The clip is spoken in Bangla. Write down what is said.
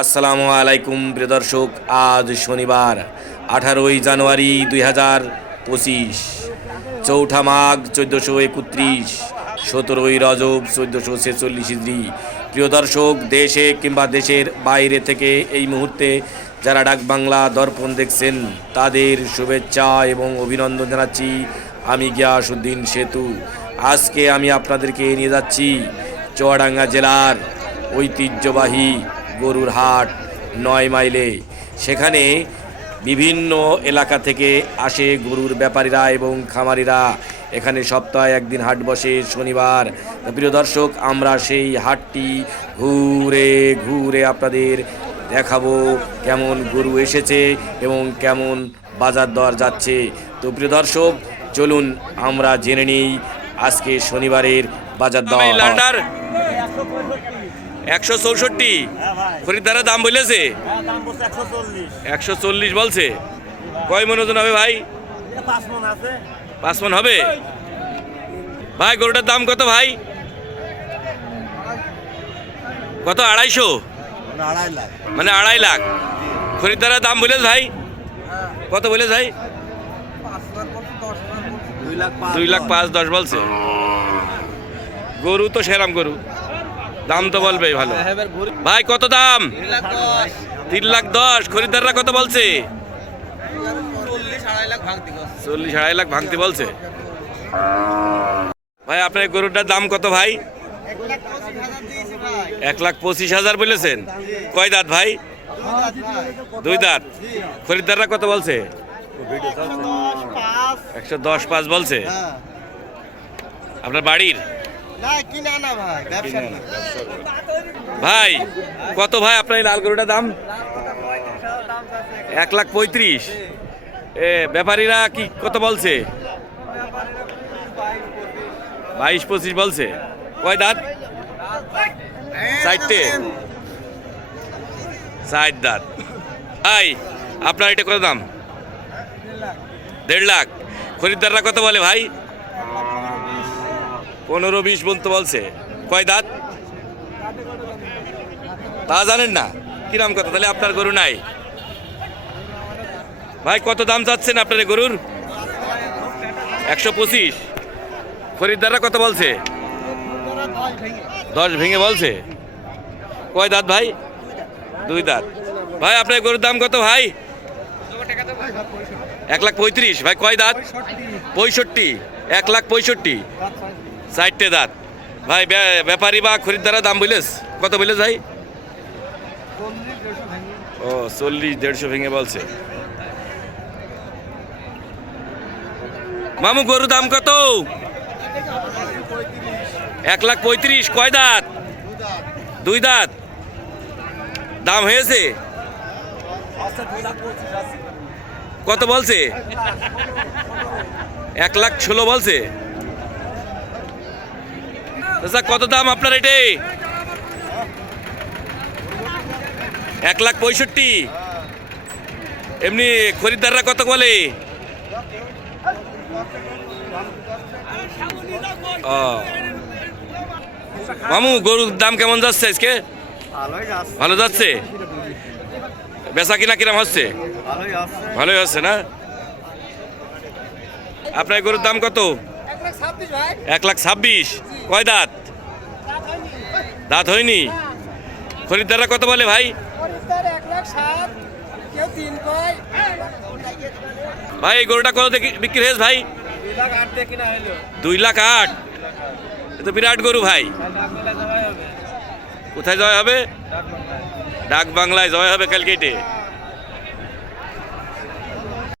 আসসালামু আলাইকুম, প্রিয় দর্শক, আজ শনিবার, আঠারোই জানুয়ারি দুই হাজার পঁচিশ। চৌঠা মাঘ চোদ্দোশো একত্রিশ, সতেরোই রজব চোদ্দোশো ছেচল্লিশ ইদ্রি প্রিয় দর্শক, দেশে কিংবা দেশের বাইরে থেকে এই মুহূর্তে যারা ডাক বাংলা দর্পণ দেখছেন, তাদের শুভেচ্ছা এবং অভিনন্দন জানাচ্ছি আমি গিয়াসুদ্দিন সেতু। আজকে আমি আপনাদেরকে নিয়ে যাচ্ছি চুয়াডাঙ্গা জেলার ঐতিহ্যবাহী গরুর হাট নয় মাইলে। সেখানে বিভিন্ন এলাকা থেকে আসে গরুর ব্যাপারীরা এবং খামারিরা। এখানে সপ্তাহে একদিন হাট বসে শনিবার। প্রিয় দর্শক, আমরা সেই হাটটি ঘুরে ঘুরে আপনাদের দেখাবো কেমন গরু এসেছে এবং কেমন বাজার দর যাচ্ছে। তো প্রিয় দর্শক, চলুন আমরা জেনে নিই আজকে শনিবারের বাজার দর। একশো চৌষট্টি। ভাই খরিদ্দারের দাম বলেছে? একশো চল্লিশ বলছে। কয় মন ওজন হবে ভাই? পাঁচ মন হবে? ভাই, গরুটার দাম কত ভাই? কত, আড়াইশো? মানে আড়াই লাখ। খরিদ্দারের দাম বলেছ ভাই? কত বলেছ ভাই? দুই লাখ পাঁচ, দশ বলছে। গরু তো সেরাম গরু। দাম তো বলবে, ভালো। ভাই, কত দাম? তিন লাখ দশ। খরিদ্দাররা কত বলছে? চল্লিশ আড়াই লাখ ভাঙতে বলছে। ভাই, আপনার গরুটার দাম কত ভাই? এক লাখ পঁচিশ হাজার বলেছেন। কয় দাঁত ভাই? দুই দাঁত। খরিদ্দাররা কত বলছে? একশো দশ পাঁচ বলছে। আপনার বাড়ির? ভাই কত ভাই আপনার এই লাল গরুটার দাম? এক লাখ পঁয়ত্রিশ। এ ব্যাপারীরা কি কত বলছে? বাইশ পঁচিশ বলছে। কয় দাঁত? চারটে। ষাট দাঁত। ভাই আপনার এটা কত দাম? দেড় লাখ। খরিদ্দাররা কত বলে ভাই? পনেরো বিশ বলতে বলছে। কয় দাঁত? তা জানেন না। কিরাম কথা? তাহলে আপনার গরু নাই। ভাই, কত দাম চাচ্ছেন আপনার গরুর? একশো পঁচিশ। খরিদ্দাররা কত বলছে? দশ ভেঙে বলছে। কয় দাঁত ভাই? দুই দাঁত। ভাই, আপনার গরুর দাম কত ভাই? এক লাখ পঁয়ত্রিশ। ভাই, কয় দাঁত? পঁয়ষট্টি। এক লাখ পঁয়ষট্টি। চারটে দাঁত। ভাই, ব্যা- ব্যাপারী বা খরিদ্দারা দাম বলিস? কত বলিস ভাই? ও, চল্লিশ, দেড়শো ভেঙে বলছে। মামু গরু দাম কত? এক লাখ পঁয়ত্রিশ। কয় দাঁত? দুই দাঁত। দাম হয়েছে? কত বলছে? এক লাখ ষোলো বলছে? আচ্ছা কত দাম আপনার এটে? এক লাখ পঁয়ষট্টি। এমনি খরিদ্দাররা কত বলে? মামু গরুর দাম কেমন যাচ্ছে আজকে? ভালো যাচ্ছে? বেচা কিনা কিরাম হচ্ছে? ভালোই হচ্ছে না? আপনার গরুর দাম কত? এক লাখ ছাব্বিশ কয় দাঁত? দাঁত হয়নি? খরিদ্দাররা কত বলে, ভাই? ভাই গরুটা কত দেখি বিক্রি হয়েছে, ভাই? দুই লাখ আট। এ তো বিরাট গরু, ভাই। কোথায় জয় হবে? ডাক বাংলায় জয় হবে কালকে